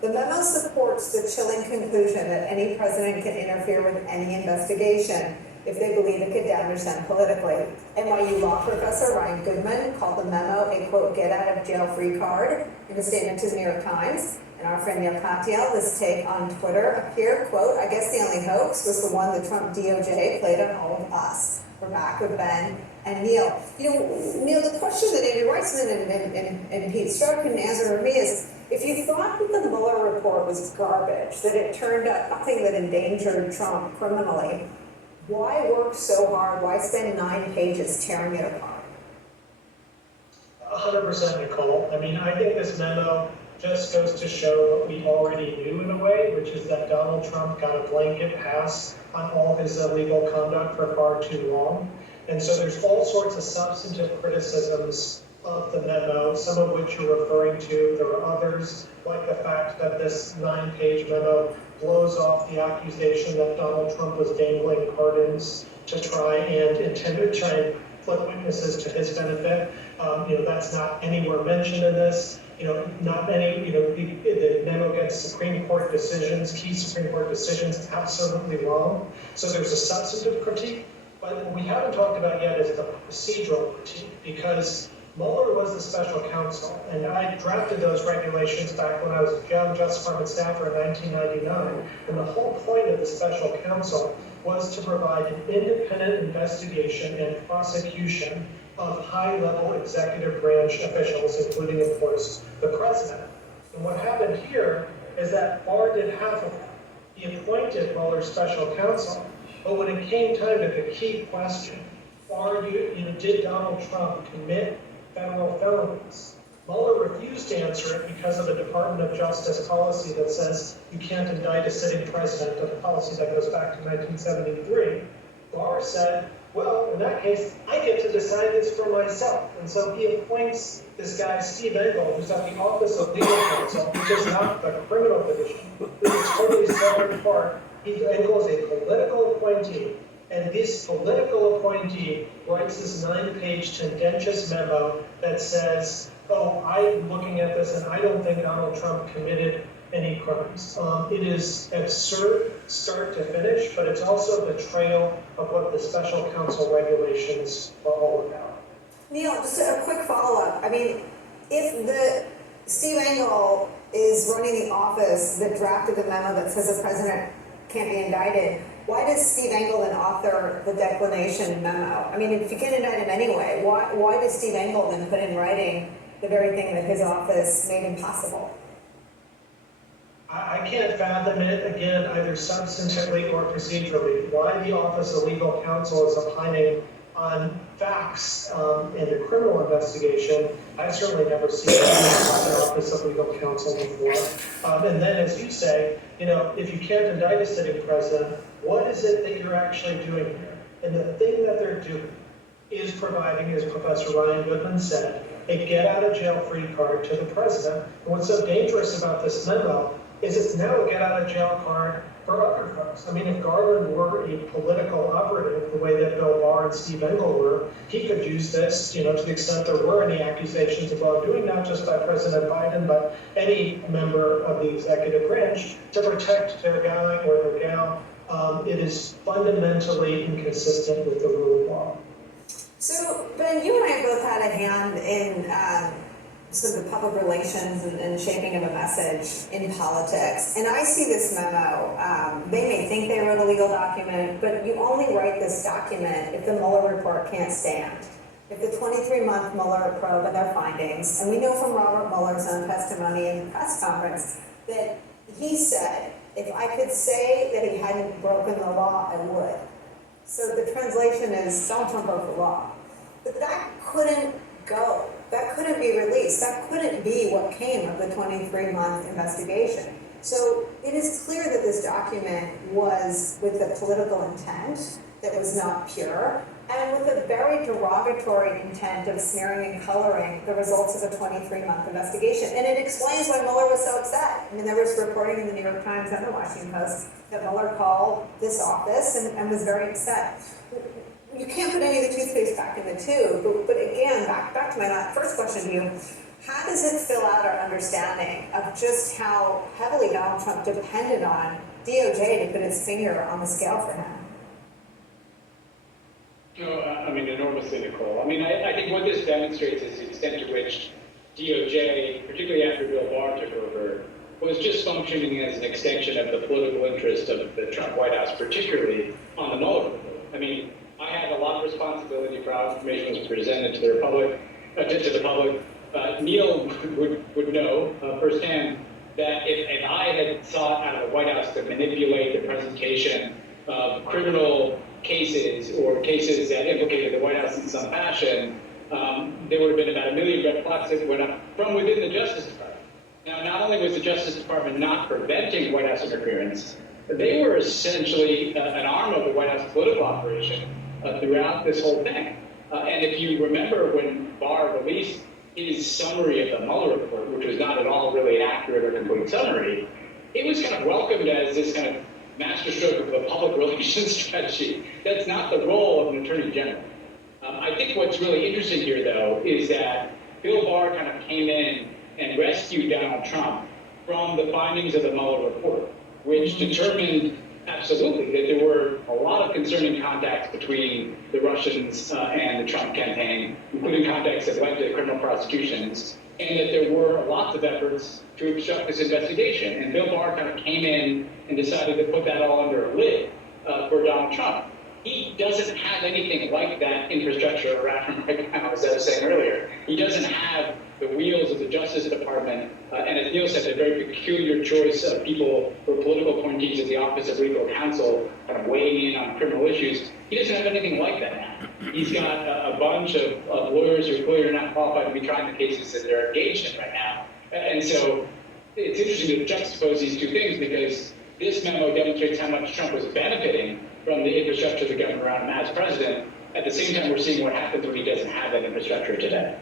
The memo supports the chilling conclusion that any president can interfere with any investigation if they believe it could damage them politically. NYU law professor Ryan Goodman called the memo a, quote, get out of jail free card in a statement to the New York Times. And our friend Neal Katyl, this take on Twitter appeared, quote, I guess the only hoax was the one the Trump DOJ played on all of us. We're back with Ben and Neal. You know, Neal, the question that Amy Weitzman and Pete Strzok couldn't answer for me is, if you thought that the Mueller report was garbage, that it turned up nothing that endangered Trump criminally, why work so hard? Why spend 9 pages tearing it apart? 100%, Nicole. I mean, I think this memo just goes to show what we already knew in a way, which is that Donald Trump got a blanket pass on all his illegal conduct for far too long. And so there's all sorts of substantive criticisms of the memo, some of which you're referring to. There are others, like the fact that this 9-page memo blows off the accusation that Donald Trump was dangling pardons to try and flip witnesses to his benefit. That's not anywhere mentioned in this. Not any, the memo gets Supreme Court decisions, key Supreme Court decisions, absolutely wrong. So there's a substantive critique, but what we haven't talked about yet is the procedural critique, because Mueller was the special counsel, and I drafted those regulations back when I was a young Justice Department staffer in 1999, and the whole point of the special counsel was to provide an independent investigation and prosecution of high-level executive branch officials, including, of course, the president. And what happened here is that Barr did half of that. He appointed Mueller's special counsel, but when it came time to the key question, did Donald Trump commit federal felonies? Mueller refused to answer it because of a Department of Justice policy that says you can't indict a sitting president, a policy that goes back to 1973. Barr said, well, in that case, I get to decide this for myself. And so he appoints this guy, Steve Engel, who's at the Office of Legal Counsel, which is not the criminal division. This is totally separate part. Engel is a political appointee. And this political appointee writes this 9-page tendentious memo that says, oh, I'm looking at this and I don't think Donald Trump committed any crimes. It is absurd start to finish, but it's also a betrayal of what the special counsel regulations are all about. Neal, just a quick follow-up. I mean, if Steve Engel is running the office that drafted the memo that says the president can't be indicted, why does Steve Engel then author the declination memo? I mean, if you can indict him anyway, why does Steve Engel then put in writing the very thing that his office made impossible? I can't fathom it, again, either substantively or procedurally, why the Office of Legal Counsel is opining on facts in the criminal investigation. I've certainly never seen that in the Office of Legal Counsel before. And then, as you say, if you can't indict a sitting president, what is it that you're actually doing here? And the thing that they're doing is providing, as Professor Ryan Goodman said, a get-out-of-jail-free card to the president. And what's so dangerous about this memo is it's now a get-out-of-jail card for other folks. I mean, if Garland were a political operative, the way that Bill Barr and Steve Engel were, he could use this, to the extent there were any accusations of wrongdoing, not just by President Biden, but any member of the executive branch, to protect their guy or their gal. It is fundamentally inconsistent with the rule of law. So, Ben, you and I both had a hand in sort of the public relations and shaping of a message in politics. And I see this memo. They may think they wrote a legal document, but you only write this document if the Mueller report can't stand. If the 23-month Mueller probe and their findings, and we know from Robert Mueller's own testimony in the press conference that he said, if I could say that he hadn't broken the law, I would. So the translation is, Donald Trump broke the law. But that couldn't go. That couldn't be released. That couldn't be what came of the 23-month investigation. So it is clear that this document was with a political intent that was not pure, and with a very derogatory intent of smearing and coloring the results of a 23-month investigation. And it explains why Mueller was so upset. I mean, there was reporting in the New York Times and the Washington Post that Mueller called this office and was very upset. You can't put any of the toothpaste back in the tube, but again, back to my first question to you, how does it fill out our understanding of just how heavily Donald Trump depended on DOJ to put its finger on the scale for him? No, I mean, enormously, Nicole. I mean, I think what this demonstrates is the extent to which DOJ, particularly after Bill Barr took over, was just functioning as an extension of the political interest of the Trump White House, particularly on the Mueller report. I mean, I had a lot of responsibility for how information was presented to the public. Neal would know firsthand that if I had sought out of the White House to manipulate the presentation of criminal cases or cases that implicated the White House in some fashion, there would have been about 1 million red flags that went up from within the Justice Department. Now, not only was the Justice Department not preventing White House interference, they were essentially an arm of the White House political operation throughout this whole thing. And if you remember when Barr released his summary of the Mueller report, which was not at all really an accurate or complete summary, it was kind of welcomed as this kind of masterstroke of a public relations strategy. That's not the role of an attorney general. I think what's really interesting here, though, is that Bill Barr kind of came in and rescued Donald Trump from the findings of the Mueller report, which determined absolutely that there were a lot of concerning contacts between the Russians and the Trump campaign, including contacts that led to criminal prosecutions, and that there were lots of efforts to obstruct this investigation. And Bill Barr kind of came in and decided to put that all under a lid for Donald Trump. He doesn't have anything like that infrastructure around him right now, as I was saying earlier. He doesn't have the wheels of the Justice Department, and as Neal said, a very peculiar choice of people who are political appointees of the Office of Legal Counsel kind of weighing in on criminal issues. He doesn't have anything like that now. He's got a bunch of lawyers who are clearly not qualified to be trying the cases that they're engaged in right now. And so it's interesting to juxtapose these two things, because this memo demonstrates how much Trump was benefiting from the infrastructure of the government around him as president. At the same time, we're seeing what happens when he doesn't have that infrastructure today.